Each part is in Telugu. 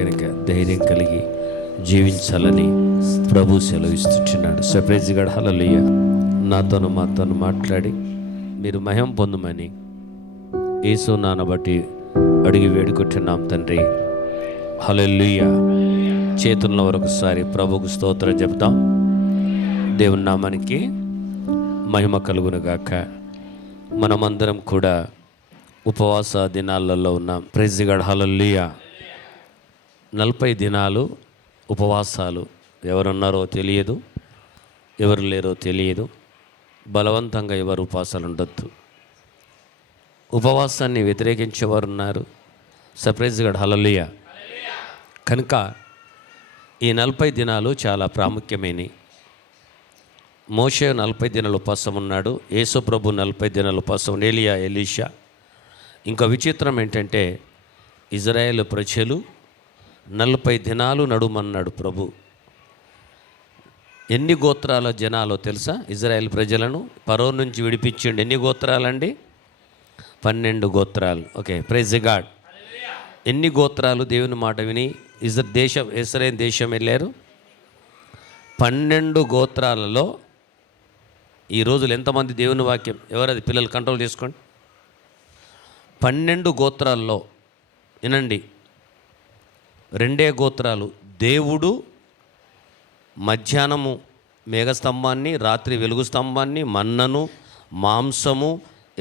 కనుక ధైర్యం కలిగి జీవించాలని ప్రభు సెలవిస్తున్నాడు. Praise God. హల్లెలూయా. మాతో మాట్లాడి మీరు మహిమ పొందమని యేసు నామమున బట్టి అడిగి వేడుకుంటున్నాం తండ్రి. హల్లెలూయా. చేతుల్లో ఒకసారి ప్రభువుకు స్తోత్రం చెప్తాం. దేవుని నామానికి మహిమ కలుగునుగాక. మనమందరం కూడా ఉపవాస దినాలలో ఉన్నాం. Praise God. హల్లెలూయా. 40 దినాలు ఉపవాసాలు. ఎవరున్నారో తెలియదు, ఎవరు లేరో తెలియదు. బలవంతంగా ఎవరు ఉపవాసాలు ఉండొద్దు. ఉపవాసాన్ని వ్యతిరేకించేవారు ఉన్నారు. Praise God. హల్లెలూయా. కనుక ఈ 40 దినాలు చాలా ప్రాముఖ్యమైనవి. మోషే 40 దినాలు ఉపవాసం ఉన్నాడు. యేసు ప్రభు 40 దినాలు ఉపవాసం, ఏలియా, ఎలీషా. ఇంకా విచిత్రం ఏంటంటే ఇజ్రాయేల్ ప్రజలు 40 దినాలు నడుమన్నాడు ప్రభు. ఎన్ని గోత్రాల జనాలో తెలుసా? ఇజ్రాయేల్ ప్రజలను ఫరో నుంచి విడిపించండి. ఎన్ని గోత్రాలండి? 12 గోత్రాలు. Okay, praise God. ఎన్ని గోత్రాలు దేవుని మాట విని ఇజ్రాయేల్ దేశం వెళ్ళారు? 12 గోత్రాలలో ఈ రోజులు ఎంతమంది దేవుని వాక్యం ఎవరది? పిల్లలు కంట్రోల్ చేసుకోండి. 12 గోత్రాల్లో వినండి, 2 గోత్రాలు దేవుడు మధ్యాహ్నము మేఘస్తంభాన్ని, రాత్రి వెలుగు స్తంభాన్ని, మన్నను, మాంసము,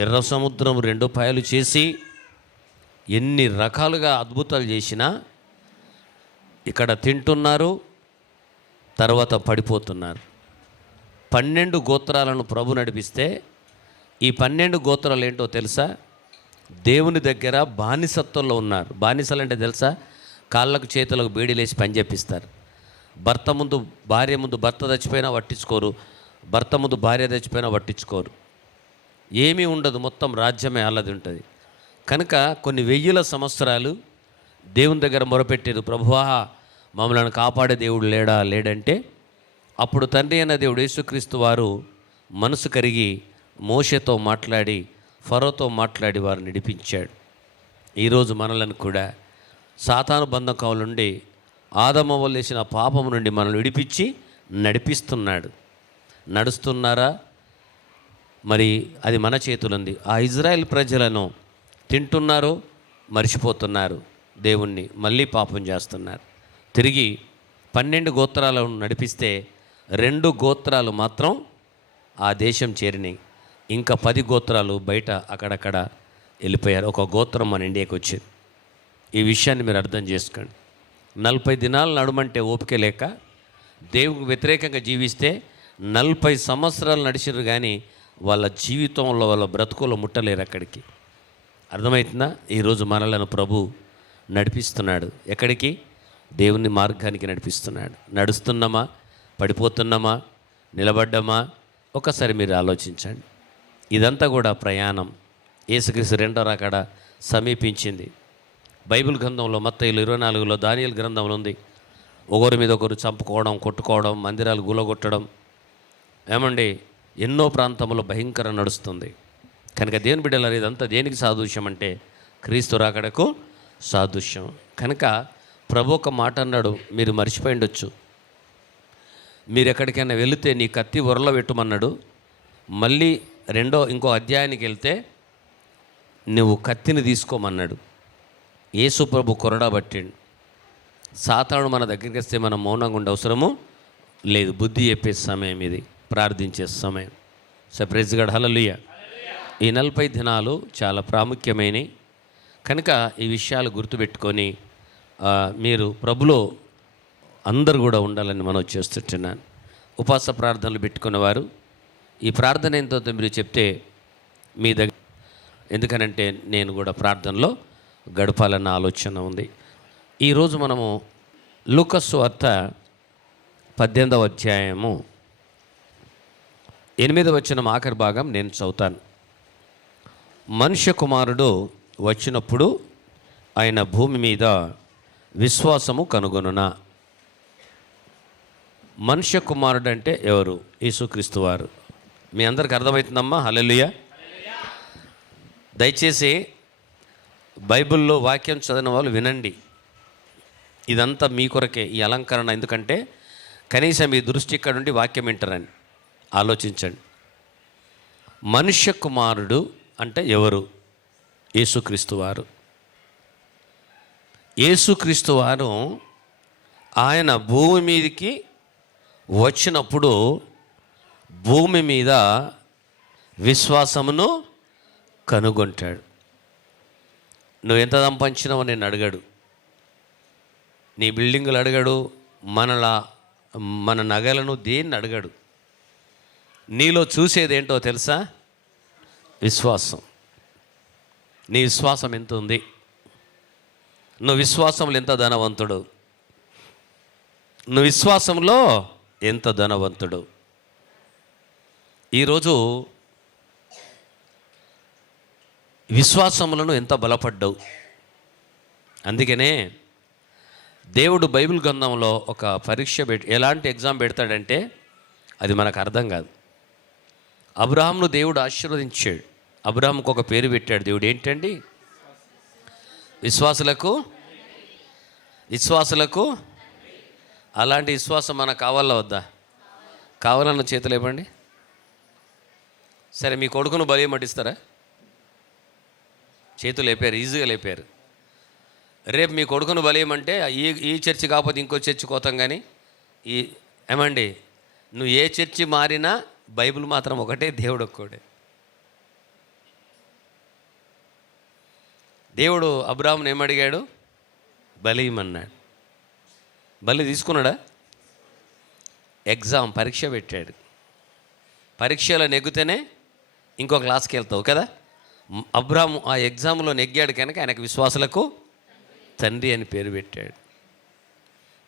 ఎర్ర సముద్రం 2 పాయలు చేసి ఎన్ని రకాలుగా అద్భుతాలు చేసినా ఇక్కడ తింటున్నారు, తర్వాత పడిపోతున్నారు. 12 గోత్రాలను ప్రభు నడిపిస్తే ఈ 12 గోత్రాలు ఏంటో తెలుసా? దేవుని దగ్గర బానిసత్వంలో ఉన్నారు. బానిసలు అంటే తెలుసా? కాళ్ళకు చేతులకు బేడీలేసి పని చేపిస్తారు. భార్య ముందు భర్త చచ్చిపోయినా పట్టించుకోరు, భర్త ముందు భార్య చచ్చిపోయినా పట్టించుకోరు. ఏమీ ఉండదు, మొత్తం రాజ్యమే అల్లది ఉంటుంది. కనుక కొన్ని 1000 సంవత్సరాలు దేవుని దగ్గర మొరపెట్టారు, ప్రభువా మమ్మల్ని కాపాడే దేవుడు లేడంటే అప్పుడు తండ్రి అయిన దేవుడు యేసుక్రీస్తు వారు మనసు కరిగి మోషేతో మాట్లాడి ఫరోతో మాట్లాడి వారు నడిపించాడు. ఈరోజు మనలను కూడా సాతాను బంధకం నుండి, ఆదమ వల్లేసిన పాపం నుండి మనల్ని విడిపించి నడిపిస్తున్నాడు. నడుస్తున్నారా? మరి అది మన చేతులుంది. ఆ ఇజ్రాయెల్ ప్రజలను తింటున్నారు, మర్చిపోతున్నారు దేవుణ్ణి, మళ్ళీ పాపం చేస్తున్నారు. తిరిగి 12 గోత్రాలను నడిపిస్తే 2 గోత్రాలు మాత్రం ఆ దేశం చేరినాయి. ఇంకా 10 గోత్రాలు బయట అక్కడక్కడ వెళ్ళిపోయారు. ఒక గోత్రం మన ఇండియాకి వచ్చింది. ఈ విషయాన్ని మీరు అర్థం చేసుకోండి. 40 దినాలు నడుమంటే ఓపిక లేక దేవునికి వ్యతిరేకంగా జీవిస్తే 40 సంవత్సరాలు నడిచిరు, కానీ వాళ్ళ జీవితంలో వాళ్ళ బ్రతుకులో ముట్టలేరు అక్కడికి. అర్థమవుతుందా? ఈరోజు మనలను ప్రభు నడిపిస్తున్నాడు. ఎక్కడికి? దేవుని మార్గానికి నడిపిస్తున్నాడు. నడుస్తున్నామా? పడిపోతున్నామా? నిలబడ్డామా? ఒకసారి మీరు ఆలోచించండి. ఇదంతా కూడా ప్రయాణం. యేసుక్రీస్తు 2వ రాకడ సమీపించింది. బైబిల్ గ్రంథంలో మత్తయి 24లో, దానియేలు గ్రంథంలో ఉంది. ఒకరి మీద ఒకరు చంపుకోవడం, కొట్టుకోవడం, మందిరాలు గులగొట్టడం, ఏమండి ఎన్నో ప్రాంతంలో భయంకరం నడుస్తుంది. కనుక దేవుని బిడ్డలారా, ఇదంతా దేనికి సాదృశ్యం అంటే క్రీస్తు రాకడకు సాదృశ్యం. కనుక ప్రభు ఒక మాట అన్నాడు, మీరు మర్చిపోయి ఉండొచ్చు. మీరు ఎక్కడికైనా వెళితే నీ కత్తి ఒరలో పెట్టుమన్నాడు. మళ్ళీ ఇంకో అధ్యాయానికి వెళ్తే నువ్వు కత్తిని తీసుకోమన్నాడు. యేసు ప్రభు కొరడా పట్టిండు. సాతాను మన దగ్గరికి వస్తే మనం మౌనంగా ఉండే అవసరము లేదు. బుద్ధి చెప్పే సమయం ఇది, ప్రార్థించే సమయం. Praise God. హల్లెలూయా. ఈ 40 దినాలు చాలా ప్రాముఖ్యమైనవి. కనుక ఈ విషయాలు గుర్తుపెట్టుకొని మీరు ప్రభులో అందరూ కూడా ఉండాలని మనం చేస్తుంటున్నాను. ఉపవాస ప్రార్థనలు పెట్టుకున్నవారు ఈ ప్రార్థన ఎంతో మీరు చెప్తే మీ దగ్గర, ఎందుకనంటే నేను కూడా ప్రార్థనలో గడపాలన్న ఆలోచన ఉంది. ఈరోజు మనము లూకా సువార్త 18వ అధ్యాయము 8వ వచనం ఆఖరి భాగం నేను చదువుతాను. మనుష్య కుమారుడు వచ్చినప్పుడు ఆయన భూమి మీద విశ్వాసము కనుగొనునా. మనుష్య కుమారుడు అంటే ఎవరు? యేసుక్రీస్తు వారు. మీ అందరికి అర్థమవుతుందమ్మా? హల్లెలూయా. దయచేసి బైబిల్లో వాక్యం చదివిన వాళ్ళు వినండి. ఇదంతా మీ కొరకే ఈ అలంకరణ. ఎందుకంటే కనీసం మీ దృష్టి ఇక్కడ నుండి వాక్యం వింటారని ఆలోచించండి. మనుష్య కుమారుడు అంటే ఎవరు? యేసుక్రీస్తు వారు. యేసుక్రీస్తు వారు ఆయన భూమి మీదకి వచ్చినప్పుడు భూమి మీద విశ్వాసమును కనుగొంటాడు. నువ్వు ఎంత సంపాదించినావో నేను అడగాడు, నీ బిల్డింగులు అడగడు, మన నగలను దేన్ని అడగడు. నీలో చూసేది ఏంటో తెలుసా? విశ్వాసం. నీ విశ్వాసం ఎంత ఉంది? నువ్వు విశ్వాసంలో ఎంత ధనవంతుడు? నువ్వు విశ్వాసంలో ఎంత ధనవంతుడు? ఈరోజు విశ్వాసములను ఎంత బలపడ్డావు? అందుకనే దేవుడు బైబిల్ గ్రంథంలో ఒక పరీక్ష ఎలాంటి ఎగ్జామ్ పెడతాడంటే అది మనకు అర్థం కాదు. అబ్రహాంను దేవుడు ఆశీర్వదించాడు. అబ్రహాంకు ఒక పేరు పెట్టాడు దేవుడు. ఏంటండి? విశ్వాసులకు. అలాంటి విశ్వాసం మనకు కావాలా వద్దా? కావాలన్న చేతులు ఇవ్వండి. సరే, మీ కొడుకును బలి మటిస్తారా? చేతులు లేపారు, ఈజీగా లేపారు. రేపు మీ కొడుకును బలియమంటే ఈ చర్చి కాకపోతే ఇంకో చర్చి కోతాం. కానీ ఏమండి, నువ్వు ఏ చర్చి మారినా బైబిల్ మాత్రం ఒకటే, దేవుడు ఒక్కడే. దేవుడు అబ్రాహామును ఏమడిగాడు? బలియమన్నాడు. బలి తీసుకున్నాడా? ఎగ్జామ్ పరీక్ష పెట్టాడు. పరీక్షలో నెగ్గితేనే ఇంకో క్లాస్కి వెళ్తావు కదా. అబ్రాహాము ఆ ఎగ్జామ్లో నెగ్గాడు కనుక ఆయనకు విశ్వాసులకు తండ్రి అని పేరు పెట్టాడు.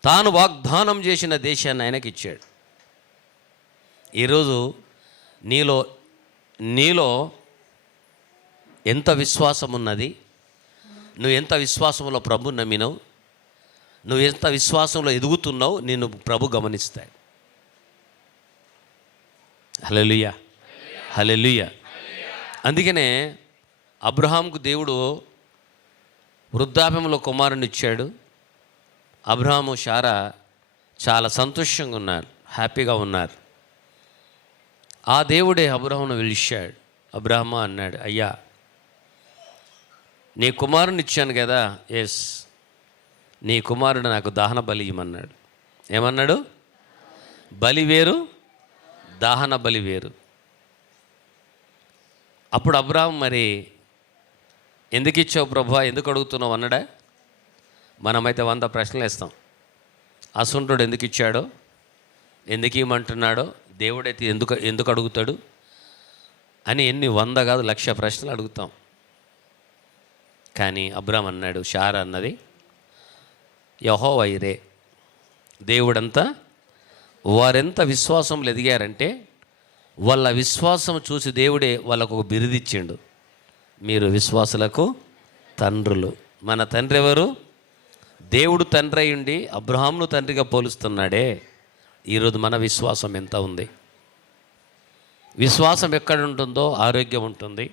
తాను వాగ్దానం చేసిన దేశాన్ని ఆయనకి ఇచ్చాడు. ఈరోజు నీలో ఎంత విశ్వాసం ఉన్నది? నువ్వు ఎంత విశ్వాసంలో ప్రభు నమ్మినావు? నువ్వు ఎంత విశ్వాసంలో ఎదుగుతున్నావు? నిన్ను ప్రభు గమనిస్తాడు. హల్లెలూయా, హల్లెలూయా. అందుకనే అబ్రహాంకు దేవుడు వృద్ధాప్యంలో కుమారుని ఇచ్చాడు. అబ్రహాము శారా చాలా సంతోషంగా ఉన్నారు, హ్యాపీగా ఉన్నారు. ఆ దేవుడే అబ్రహామును పిలిచాడు. అబ్రహామా అన్నాడు, అయ్యా నీ కుమారుని ఇచ్చాను కదా. ఎస్, నీ కుమారుడు నాకు దహన బలి ఇవ్వమన్నాడు. ఏమన్నాడు? బలి వేరు, దహన బలి వేరు. అప్పుడు అబ్రహాం, మరి ఎందుకు ఇచ్చావు ప్రభువా, ఎందుకు అడుగుతున్నావు అన్నాడా? మనమైతే 100 ప్రశ్నలు వేస్తాం. అసుంటుడు ఎందుకు ఇచ్చాడో, ఎందుకు ఇవ్వమంటున్నాడో, దేవుడైతే ఎందుకు అడుగుతాడు అని 100 కాదు 1,00,000 ప్రశ్నలు అడుగుతాం. కానీ అబ్రహాం అన్నాడు, శారా అన్నది, యెహోవా ఇరే. దేవుడంతా వారెంత విశ్వాసంలో ఎదిగారంటే వాళ్ళ విశ్వాసం చూసి దేవుడే వాళ్ళకు ఒక బిరుదిచ్చిండు. మీరు విశ్వాసులకు తండ్రులు. మన తండ్రి ఎవరు? దేవుడు తండ్రి అయ్యుండి అబ్రహామును తండ్రిగా పోలుస్తున్నాడే. ఈరోజు మన విశ్వాసం ఎంత ఉంది? విశ్వాసం ఎక్కడ ఉంటుందో ఆరోగ్యం ఉంటుంది.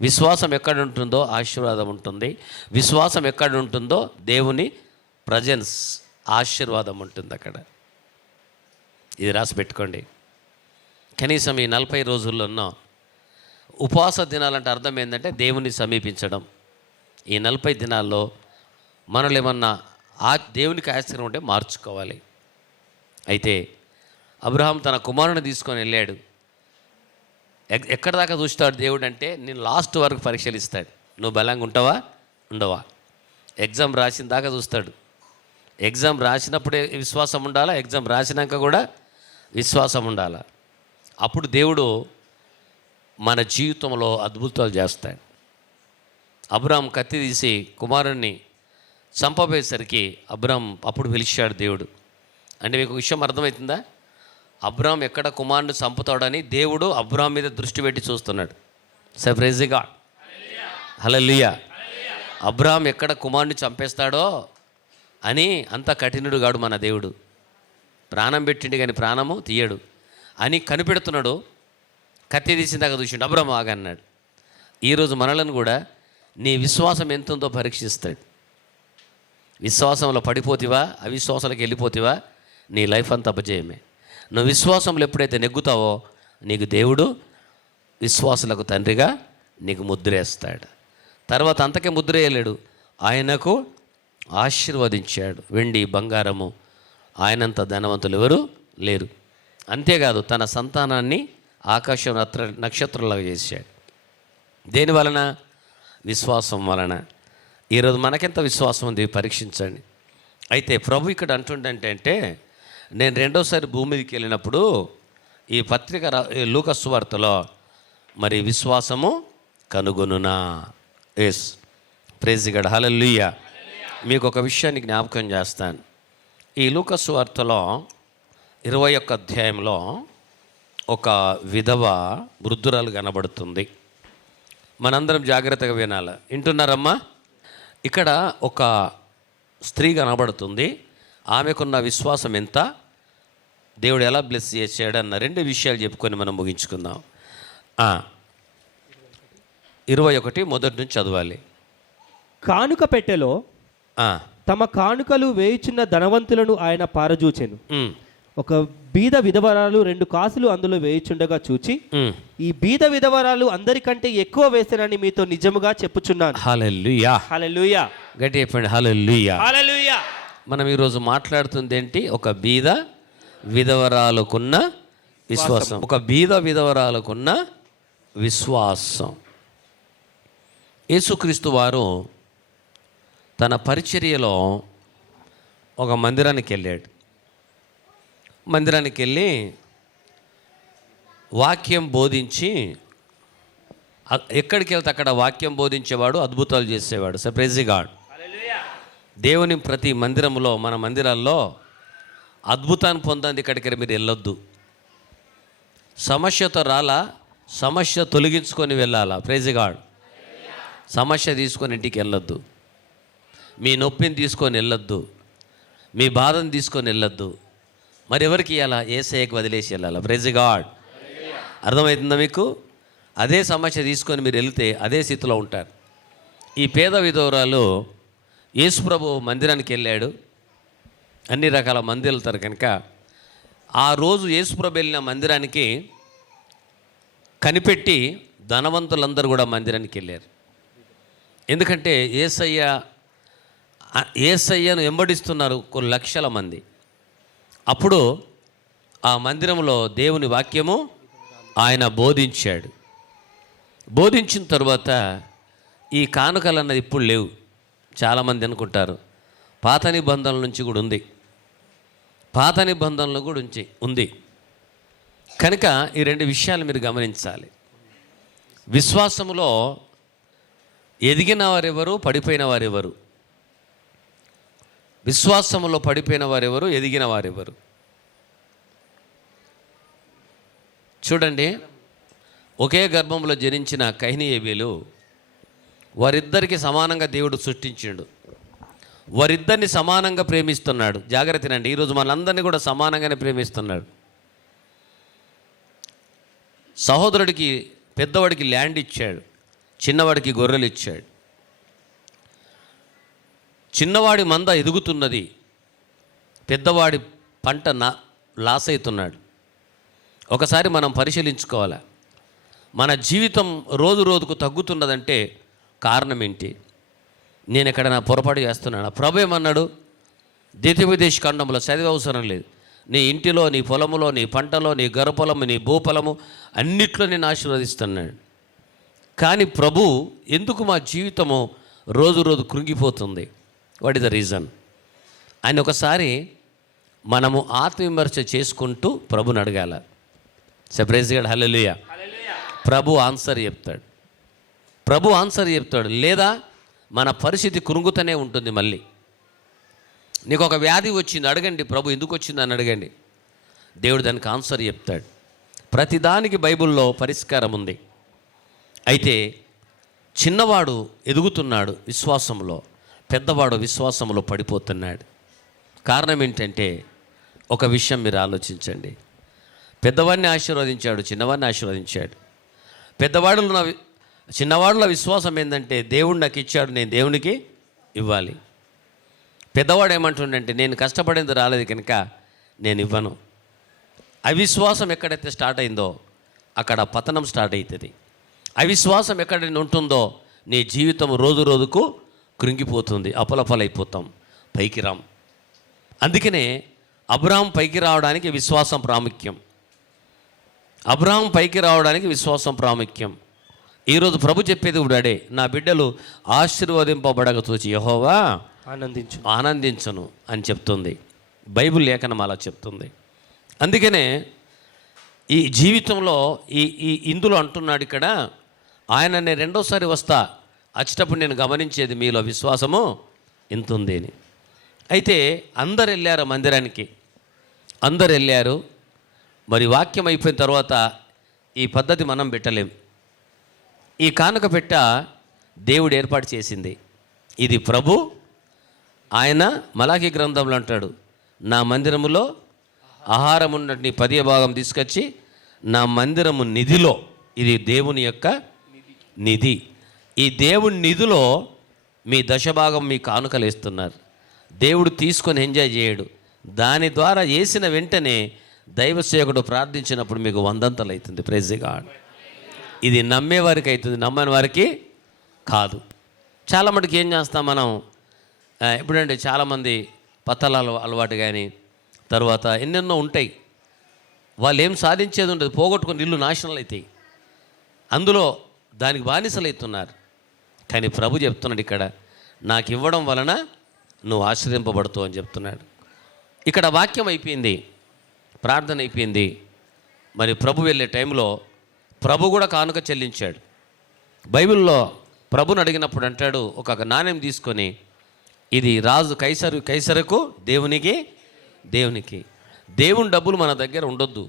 విశ్వాసం ఎక్కడ ఉంటుందో ఆశీర్వాదం ఉంటుంది. విశ్వాసం ఎక్కడ ఉంటుందో దేవుని ప్రజెన్స్, ఆశీర్వాదం ఉంటుంది అక్కడ. ఇది రాసి పెట్టుకోండి. కనీసం ఈ 40 రోజుల్లోనో ఉపవాస దినాలంటే అర్థం ఏంటంటే దేవుని సమీపించడం. ఈ 40 దినాల్లో మనలో ఏమన్నా దేవునికి ఆశ్చర్యం ఉంటే మార్చుకోవాలి. అయితే అబ్రహాం తన కుమారుని తీసుకొని వెళ్ళాడు. ఎక్కడ దాకా చూస్తాడు దేవుడు అంటే, నేను లాస్ట్ వరకు పరీక్షలు ఇస్తాడు. నువ్వు బలంగా ఉంటావా, ఉండవా? ఎగ్జామ్ రాసిన దాకా చూస్తాడు. ఎగ్జామ్ రాసినప్పుడే విశ్వాసం ఉండాలా, ఎగ్జామ్ రాసినాక కూడా విశ్వాసం ఉండాలా. అప్పుడు దేవుడు మన జీవితంలో అద్భుతాలు చేస్తాడు. అబ్రహాం కత్తి తీసి కుమారుణ్ణి చంపబోయేసరికి అబ్రహాం అప్పుడు పిలిచాడు దేవుడు. అంటే మీకు విషయం అర్థమవుతుందా? అబ్రహాం ఎక్కడ కుమారుని చంపుతాడని దేవుడు అబ్రహాం మీద దృష్టి పెట్టి చూస్తున్నాడు. ప్రైజ్ గాడ్, హల్లెలూయా. అబ్రహాం ఎక్కడ కుమారుని చంపేస్తాడో అని అంత కఠినుడు గాడు మన దేవుడు. ప్రాణం పెట్టిండు కానీ ప్రాణము తీయడు అని కనిపెడుతున్నాడు. కత్తి తీసిన దాకా చూసిండు. అబ్రహాం ఆగన్నాడు. ఈరోజు మనలను కూడా నీ విశ్వాసం ఎంత ఉందో పరీక్షిస్తాడు. విశ్వాసంలో పడిపోతివా, అవిశ్వాసాలకు వెళ్ళిపోతివా, నీ లైఫ్ అంతా అపజయమే. నువ్వు విశ్వాసంలో ఎప్పుడైతే నెగ్గుతావో నీకు దేవుడు విశ్వాసులకు తండ్రిగా నీకు ముద్రేస్తాడు. తర్వాత అంతకే ముద్ర వేయలేడు, ఆయనకు ఆశీర్వదించాడు. వెండి బంగారము ఆయనంత ధనవంతులు ఎవరు లేరు. అంతేకాదు తన సంతానాన్ని ఆకాశం నక్షత్రంలాగా చేశాడు. దేని వలన? విశ్వాసం వలన. ఈరోజు మనకెంత విశ్వాసం ఉంది పరీక్షించండి. అయితే ప్రభు ఇక్కడ అంటుండంటే, నేను రెండోసారి భూమి మీదకి వెళ్ళినప్పుడు ఈ పత్రిక లూకా సువార్తలో మరి విశ్వాసము కనుగొనునా. ఎస్, ప్రైజ్ గాడ్, హల్లెలూయా. మీకు ఒక విషయాన్ని జ్ఞాపకం చేస్తాను. ఈ లూకా సువార్తలో 21వ అధ్యాయంలో ఒక విధవ వృద్ధురాలు కనబడుతుంది. మనందరం జాగ్రత్తగా వినాలి. వింటున్నారమ్మా? ఇక్కడ ఒక స్త్రీ కనబడుతుంది. ఆమెకున్న విశ్వాసం ఎంత, దేవుడు ఎలా బ్లెస్ చేశాడన్న 2 విషయాలు చెప్పుకొని మనం ముగించుకుందాం. 21 మొదటి నుంచి చదవాలి. కానుక పెట్టెలో తమ కానుకలు వేయుచున్న ధనవంతులను ఆయన పారజూచెను. ఒక బీద విధవరాలు 2 కాసులు అందులో వేయుచుండగా చూచి, ఈ బీద విధవరాలు అందరికంటే ఎక్కువ వేస్తానని మీతో నిజముగా చెప్పుచున్నాను. హల్లెలూయా, హల్లెలూయా. గట్టి చెప్పండి, హల్లెలూయా, హల్లెలూయా. మనం ఈరోజు మాట్లాడుతుంది ఏంటి? ఒక బీద విధవరాలకున్న విశ్వాసం. ఒక బీద విధవరాలకున్న విశ్వాసం. యేసుక్రీస్తు వారు తన పరిచర్యలో ఒక మందిరానికి వెళ్ళాడు. మందిరానికి వెళ్ళి వాక్యం బోధించి, ఎక్కడికి వెళ్తే అక్కడ వాక్యం బోధించేవాడు, అద్భుతాలు చేసేవాడు. So praise God. దేవుని ప్రతి మందిరంలో, మన మందిరాల్లో అద్భుతాన్ని పొందండి. ఇక్కడికి మీరు వెళ్ళొద్దు. సమస్యతో రాలా, సమస్య తొలగించుకొని వెళ్ళాలా. Praise God. సమస్య తీసుకొని ఇంటికి వెళ్ళొద్దు. మీ నొప్పిని తీసుకొని వెళ్ళొద్దు. మీ బాధను తీసుకొని వెళ్ళొద్దు. మరి ఎవరికి ఇవ్వాలా? యేసయ్యకి వదిలేసి వెళ్ళాలా. Praise God. అర్థమవుతుందా మీకు? అదే సమస్య తీసుకొని మీరు వెళితే అదే స్థితిలో ఉంటారు. ఈ పేద విధవరాలు యేసు ప్రభు మందిరానికి వెళ్ళాడు. అన్ని రకాల మంది వెళ్తారు కనుక ఆ రోజు యేసు ప్రభు వెళ్ళిన మందిరానికి కనిపెట్టి ధనవంతులందరూ కూడా మందిరానికి వెళ్ళారు. ఎందుకంటే యేసయ్యను వెంబడిస్తున్నారు కొన్ని లక్షల మంది. అప్పుడు ఆ మందిరంలో దేవుని వాక్యము ఆయన బోధించాడు. బోధించిన తర్వాత ఈ కానుకలు అన్నది ఇప్పుడు లేవు. చాలామంది అనుకుంటారు పాత నిబంధనల నుంచి కూడా ఉంది, పాత నిబంధనలు కూడా ఉంది. కనుక ఈ 2 విషయాలు మీరు గమనించాలి. విశ్వాసములో ఎదిగిన వారెవరు, పడిపోయిన వారెవరు? విశ్వాసములో పడిపోయిన వారెవరు, ఎదిగిన వారెవరు? చూడండి, ఒకే గర్భంలో జనించిన కయీను హేబెలు వారిద్దరికి సమానంగా దేవుడు సృష్టించాడు. వారిద్దరిని సమానంగా ప్రేమిస్తున్నాడు. జాగ్రత్తనండి, ఈరోజు మనందరినీ కూడా సమానంగానే ప్రేమిస్తున్నాడు. సహోదరుడికి, పెద్దవాడికి ల్యాండ్ ఇచ్చాడు, చిన్నవాడికి గొర్రెలు ఇచ్చాడు. చిన్నవాడి మంద ఎదుగుతున్నది, పెద్దవాడి పంట లాస్ అవుతున్నాడు. ఒకసారి మనం పరిశీలించుకోవాలి. మన జీవితం రోజు రోజుకు తగ్గుతున్నదంటే కారణం ఏంటి? నేను ఎక్కడైనా పొరపాటు చేస్తున్నాను? ప్రభు ఏమన్నాడు? ద్వితీయోపదేశ ఖండంలో చదివే అవసరం లేదు. నీ ఇంటిలో, నీ పొలములో, నీ పంటలో, నీ గర్భఫలము, నీ భూఫలము అన్నిట్లో నేను ఆశీర్వదిస్తున్నాడు. కానీ ప్రభు ఎందుకు మా జీవితము రోజు రోజు కృంగిపోతుంది? What is the reason? ఆయన ఒకసారి మనము ఆత్మవిమర్శ చేసుకుంటూ ప్రభుని అడగాల. Praise God, hallelujah. ప్రభు ఆన్సర్ చెప్తాడు. ప్రభు ఆన్సర్ చెప్తాడు. లేదా మన పరిస్థితి కృంగుతూనే ఉంటుంది. మళ్ళీ నీకు ఒక వ్యాధి వచ్చింది, అడగండి ప్రభు ఎందుకు వచ్చిందని అడగండి, దేవుడు దానికి ఆన్సర్ చెప్తాడు. ప్రతిదానికి బైబిల్లో పరిష్కారం ఉంది. అయితే చిన్నవాడు ఎదుగుతున్నాడు విశ్వాసంలో, పెద్దవాడు విశ్వాసంలో పడిపోతున్నాడు. కారణం ఏంటంటే ఒక విషయం మీరు ఆలోచించండి. పెద్దవాడిని ఆశీర్వదించాడు, చిన్నవాడిని ఆశీర్వదించాడు. చిన్నవాడుల విశ్వాసం ఏంటంటే దేవుడు నాకు ఇచ్చాడు, నేను దేవునికి ఇవ్వాలి. పెద్దవాడు ఏమంటుండంటే, నేను కష్టపడింది రాలేదు కనుక నేను ఇవ్వను. అవిశ్వాసం ఎక్కడైతే స్టార్ట్ అయిందో అక్కడ పతనం స్టార్ట్ అవుతుంది. అవిశ్వాసం ఎక్కడైనా ఉంటుందో నీ జీవితం రోజు రోజుకు కృంగిపోతుంది, అపలపలైపోతాం, పైకి రాం. అందుకనే అబ్రాహాం పైకి రావడానికి విశ్వాసం ప్రాముఖ్యం. అబ్రాహాం పైకి రావడానికి విశ్వాసం ప్రాముఖ్యం. ఈరోజు ప్రభు చెప్పేది కూడా అడే, నా బిడ్డలు ఆశీర్వదింపబడక చూచి యెహోవా ఆనందించును అని చెప్తుంది బైబిల్ లేఖనం, అలా చెప్తుంది. అందుకనే ఈ జీవితంలో ఈ ఇందులో అంటున్నాడు ఇక్కడ, ఆయన నేను రెండోసారి వస్తా, వచ్చేటప్పుడు నేను గమనించేది మీలో విశ్వాసము ఇంత ఉంది అని. అయితే అందరు వెళ్ళారు మందిరానికి, అందరు వెళ్ళారు. మరి వాక్యం అయిపోయిన తర్వాత ఈ పద్ధతి మనం పెట్టలేం. ఈ కానుక పెట్ట దేవుడు ఏర్పాటు చేసింది. ఇది ప్రభు, ఆయన మలాకి గ్రంథంలో అంటాడు, నా మందిరములో ఆహారం ఉన్నట్టు నీ 10వ భాగం తీసుకొచ్చి నా మందిరము నిధిలో, ఇది దేవుని యొక్క నిధి, ఈ దేవుని నిధిలో మీ దశభాగం మీ కానుకలు వేస్తున్నారు. దేవుడు తీసుకొని ఎంజాయ్ చేయడు. దాని ద్వారా వేసిన వెంటనే దైవ సేవకుడు ప్రార్థించినప్పుడు మీకు 100 అవుతుంది. Praise God. ఇది నమ్మేవారికి అవుతుంది, నమ్మని వారికి కాదు. చాలా మటుకు ఏం చేస్తాం మనం, ఎప్పుడంటే చాలామంది పత్తలాలు అలవాటు కానీ తర్వాత ఎన్నెన్నో ఉంటాయి, వాళ్ళు ఏం సాధించేది ఉండదు, పోగొట్టుకుని ఇల్లు నాశనాలు అవుతాయి, అందులో దానికి బానిసలు అవుతున్నారు. కానీ ప్రభు చెప్తున్నాడు ఇక్కడ, నాకు ఇవ్వడం వలన నువ్వు ఆశ్రయింపబడుతావు అని చెప్తున్నాడు. ఇక్కడ వాక్యం అయిపోయింది, ప్రార్థన అయిపోయింది. మరి ప్రభు వెళ్ళే టైంలో ప్రభు కూడా కానుక చెల్లించాడు. బైబిల్లో ప్రభుని అడిగినప్పుడు అంటాడు, ఒక నాణ్యం తీసుకొని, ఇది రాజు కైసరకు దేవునికి దేవుని డబ్బులు మన దగ్గర ఉండొద్దు,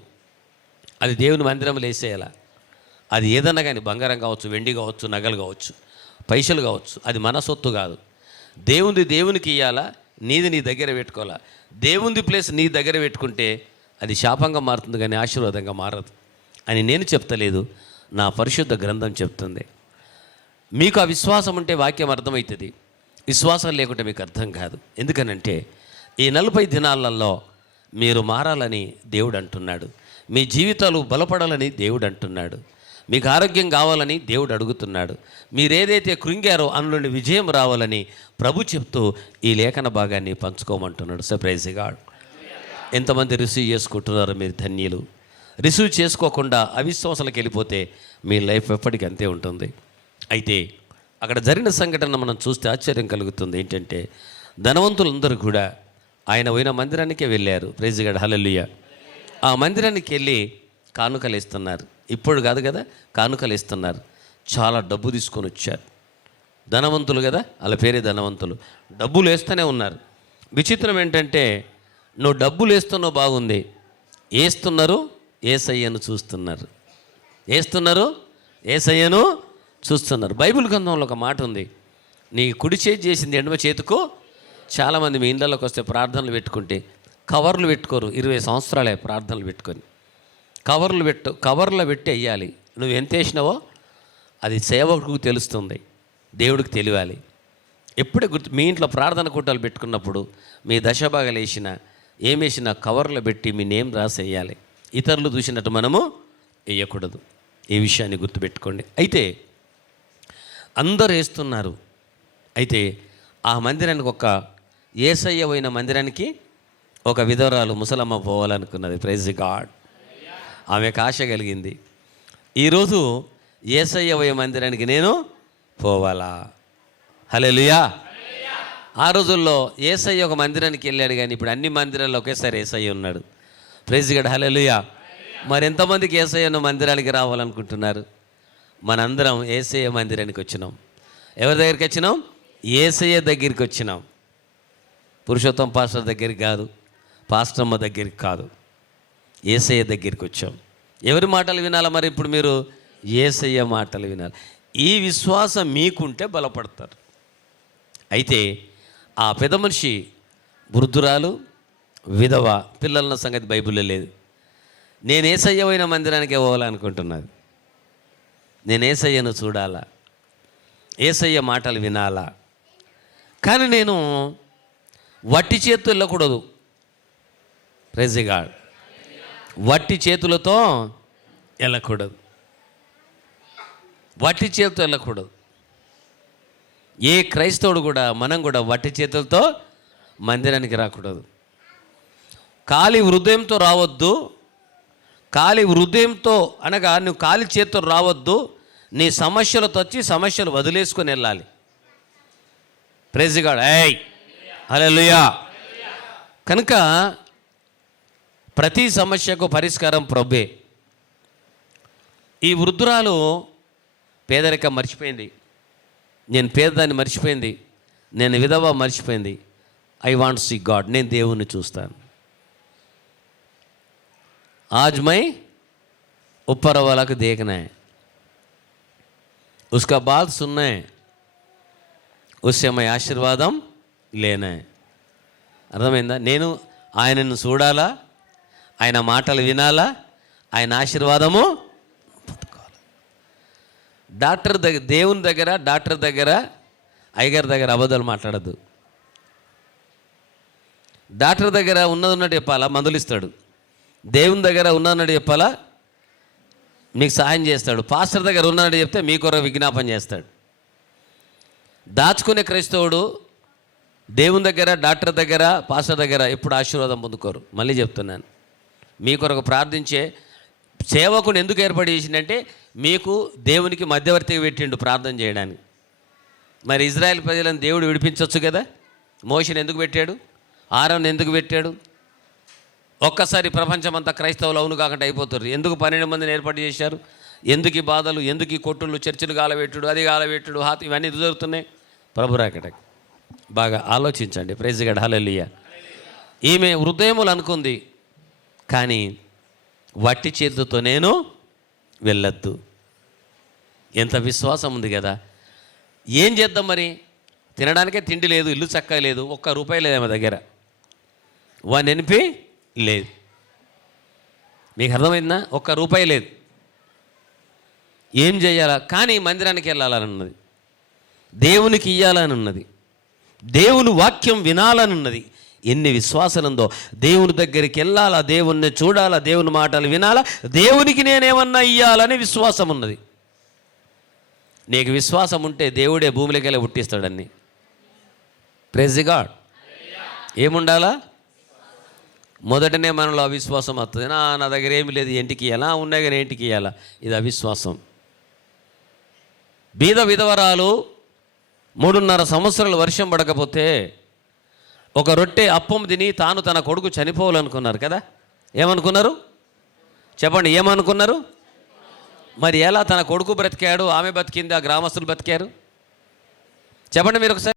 అది దేవుని మందిరంలో వేసేయాల. అది ఏదన్నా కానీ బంగారం కావచ్చు, వెండి కావచ్చు, నగలు కావచ్చు, పైసలు కావచ్చు, అది మన సొత్తు కాదు. దేవునికి ఇవ్వాలా, నీది నీ దగ్గర పెట్టుకోవాలా. దేవుని ప్లేస్ నీ దగ్గర పెట్టుకుంటే అది శాపంగా మారుతుంది కానీ ఆశీర్వాదంగా మారదు అని నేను చెప్తలేదు, నా పరిశుద్ధ గ్రంథం చెప్తుంది. మీకు ఆ విశ్వాసం ఉంటే వాక్యం అర్థమవుతుంది, విశ్వాసం లేకుంటే మీకు అర్థం కాదు. ఎందుకనంటే ఈ 40 దినాలలో మీరు మారాలని దేవుడు అంటున్నాడు, మీ జీవితాలు బలపడాలని దేవుడు అంటున్నాడు, మీకు ఆరోగ్యం కావాలని దేవుడు అడుగుతున్నాడు, మీరేదైతే కృంగారో అందులోని విజయం రావాలని ప్రభు చెప్తూ ఈ లేఖన భాగాన్ని పంచుకోమంటున్నాడు. Surprise God. ఎంతమంది రిసీవ్ చేసుకుంటున్నారో మీరు ధన్యులు. రిసీవ్ చేసుకోకుండా అవిశ్వాసాలకు వెళ్ళిపోతే మీ లైఫ్ ఎప్పటికీ అంతే ఉంటుంది. అయితే అక్కడ జరిగిన సంఘటన మనం చూస్తే ఆశ్చర్యం కలుగుతుంది. ఏంటంటే ధనవంతులందరూ కూడా ఆయన పోయిన మందిరానికే వెళ్ళారు. ప్రైజ్ గాడ్, హల్లెలూయా. ఆ మందిరానికి వెళ్ళి కానుకలు ఇస్తున్నారు. ఇప్పుడు కాదు కదా, కానుకలు ఇస్తున్నారు. చాలా డబ్బు తీసుకొని వచ్చారు. ధనవంతులు కదా, వాళ్ళ పేరే ధనవంతులు. డబ్బులు వేస్తూనే ఉన్నారు. విచిత్రం ఏంటంటే నువ్వు డబ్బులు వేస్తున్నావు బాగుంది, వేస్తున్నారు యేసయ్యను చూస్తున్నారు, యేసయ్యను చూస్తున్నారు. బైబిల్ గ్రంథంలో ఒక మాట ఉంది, నీ కుడి చేతి చేసింది ఎడమ చేతికో. చాలామంది మీ ఇళ్ళలోకి వస్తే ప్రార్థనలు పెట్టుకుంటే కవర్లు పెట్టుకోరు, 20 సంవత్సరాలే ప్రార్థనలు పెట్టుకొని. కవర్లో పెట్టి వేయాలి. నువ్వు ఎంత వేసినావో అది సేవకుడికి తెలుస్తుంది, దేవుడికి తెలియాలి. ఎప్పుడే మీ ఇంట్లో ప్రార్థన కూటాలు పెట్టుకున్నప్పుడు మీ దశభాగాలు ఏమేసినా కవర్లో పెట్టి మీ నేమ్ రాసి వేయాలి. ఇతరులు చూసినట్టు మనము వేయకూడదు. ఈ విషయాన్ని గుర్తుపెట్టుకోండి. అయితే అందరూ వేస్తున్నారు. అయితే ఆ మందిరానికి యేసయ్య పోయిన మందిరానికి ఒక విధవరాలు ముసలమ్మ పోవాలనుకున్నది. Praise God. ఆమెకు ఆశ కలిగింది, ఈరోజు యేసయ్య పోయే మందిరానికి నేను పోవాలా. హల్లెలూయా. ఆ రోజుల్లో యేసయ్య ఒక మందిరానికి వెళ్ళాడు, కానీ ఇప్పుడు అన్ని మందిరాల్లో ఒకేసారి యేసయ్య ఉన్నాడు. ప్రైజ్ గాడ్, హల్లెలూయా. మరి ఎంతమందికి యేసయ్య మందిరానికి రావాలనుకుంటున్నారు? మనందరం యేసయ్య మందిరానికి వచ్చినాం. ఎవరి దగ్గరికి వచ్చినాం? యేసయ్య దగ్గరికి వచ్చినాం. పురుషోత్తం పాస్టర్ దగ్గరికి కాదు, పాస్టమ్మ దగ్గరికి కాదు, యేసయ్య దగ్గరికి వచ్చాం. ఎవరి మాటలు వినాలా? మరి ఇప్పుడు మీరు యేసయ్య మాటలు వినాలి. ఈ విశ్వాసం మీకుంటే బలపడతారు. అయితే ఆ పెద్ద మనిషి వృద్ధురాలు, విధవ, పిల్లల సంగతి బైబిల్లో లేదు. నేను యేసయ్య పోయిన మందిరానికి పోవాలనుకుంటున్నది, నేను యేసయ్యను చూడాలా, యేసయ్య మాటలు వినాలా. కానీ నేను వట్టి చేతులు వెళ్ళకూడదు. Praise God. వట్టి చేతులతో వెళ్ళకూడదు. వట్టి చేతులతో వెళ్ళకూడదు. ఏ క్రైస్తవుడు కూడా, మనం కూడా వట్టి చేతులతో మందిరానికి రాకూడదు. ఖాళీ హృదయంతో రావద్దు. ఖాళీ హృదయంతో అనగా నువ్వు ఖాళీ చేతితో రావద్దు. నీ సమస్యలతో వచ్చి సమస్యలు వదిలేసుకొని వెళ్ళాలి. Praise God. హల్లెలూయా. కనుక ప్రతి సమస్యకు పరిష్కారం ప్రభువే. ఈ వృద్ధురాలు పేదరికం మర్చిపోయింది. నేను పేదదాన్ని మర్చిపోయింది. నేను విధవ మర్చిపోయింది. I want see God. నేను దేవుణ్ణి చూస్తాను. आज मैं ऊपर वाला को देखना है, उसका बात सुनना है, उससे मैं ఆశీర్వాదం లేనా. అర్థమైందా? నేను ఆయనను చూడాలా, ఆయన మాటలు వినాలా, ఆయన ఆశీర్వాదము పొందుకోవాలి. డాక్టర్ దగ్గర, దేవుని దగ్గర, డాక్టర్ దగ్గర, అయ్యగారి దగ్గర అబద్ధాలు మాట్లాడద్దు. డాక్టర్ దగ్గర ఉన్నట్టు చెప్పాలా, మందులు ఇస్తాడు. దేవుని దగ్గర ఉన్నట్టు చెప్పాలా, మీకు సహాయం చేస్తాడు. పాస్టర్ దగ్గర ఉన్నట్టు చెప్తే మీ కొరకు విజ్ఞాపన చేస్తాడు. దాచుకునే క్రైస్తవుడు దేవుని దగ్గర, డాక్టర్ దగ్గర, పాస్టర్ దగ్గర ఎప్పుడు ఆశీర్వాదం పొందుకోరు. మళ్ళీ చెప్తున్నాను, మీ కొరకు ప్రార్థించే సేవకుని ఎందుకు ఏర్పాటు చేసిందంటే మీకు దేవునికి మధ్యవర్తిగా పెట్టిండు ప్రార్థన చేయడానికి. మరి ఇజ్రాయెల్ ప్రజలను దేవుడు విడిపించవచ్చు కదా. మోషేని ఎందుకు పెట్టాడు? ఆరోను ఎందుకు పెట్టాడు? ఒక్కసారి ప్రపంచమంతా క్రైస్తవులు అవును కాకుండా అయిపోతారు. ఎందుకు 12 మందిని ఏర్పాటు చేశారు? ఎందుకు ఈ బాధలు, ఎందుకు ఈ కొట్టుళ్ళు, చర్చలు గాలబెట్టుడు, అది గాలబెట్టుడు, ఇవన్నీ జరుగుతున్నాయి? ప్రభు రాకటకి బాగా ఆలోచించండి. Praise God. హల్లెలూయా. ఈమె హృదయములు అనుకుంది, కానీ వట్టి చేతితో నేను వెళ్ళొద్దు. ఎంత విశ్వాసం ఉంది కదా. ఏం చేద్దాం మరి? తినడానికే తిండి లేదు, ఇల్లు చక్కగా లేదు, ₹1 లేదు ఆమె దగ్గర, 1 NP లేదు. మీకు అర్థమైందా? ₹1 లేదు. ఏం చేయాలా? కానీ మందిరానికి వెళ్ళాలని ఉన్నది, దేవునికి ఇయ్యాలని ఉన్నది, దేవుని వాక్యం వినాలని ఉన్నది. ఎన్ని విశ్వాసాలుందో! దేవుని దగ్గరికి వెళ్ళాలా, దేవుణ్ణి చూడాలా, దేవుని మాటలు వినాలా, దేవునికి నేనేమన్నా ఇయ్యాలని విశ్వాసం ఉన్నది. నీకు విశ్వాసం ఉంటే దేవుడే భూమిలోకి వెళ్ళి పుట్టిస్తాడని. Praise God. ఏముండాలా? మొదటనే మనలో అవిశ్వాసం వస్తుంది. నా దగ్గర ఏమి లేదు, ఇంటికి ఇవ్వాలా, ఉన్నాయి కానీ ఇంటికి ఇవ్వాలా, ఇది అవిశ్వాసం. బీద విధవరాలు 3.5 సంవత్సరాలు వర్షం పడకపోతే ఒక రొట్టె అప్పం తిని తాను తన కొడుకు చనిపోవాలనుకున్నారు కదా. ఏమనుకున్నారు చెప్పండి? ఏమనుకున్నారు? మరి ఎలా తన కొడుకు బ్రతికాడు, ఆమె బతికింది, ఆ గ్రామస్తులు బతికారు? చెప్పండి మీరు ఒకసారి.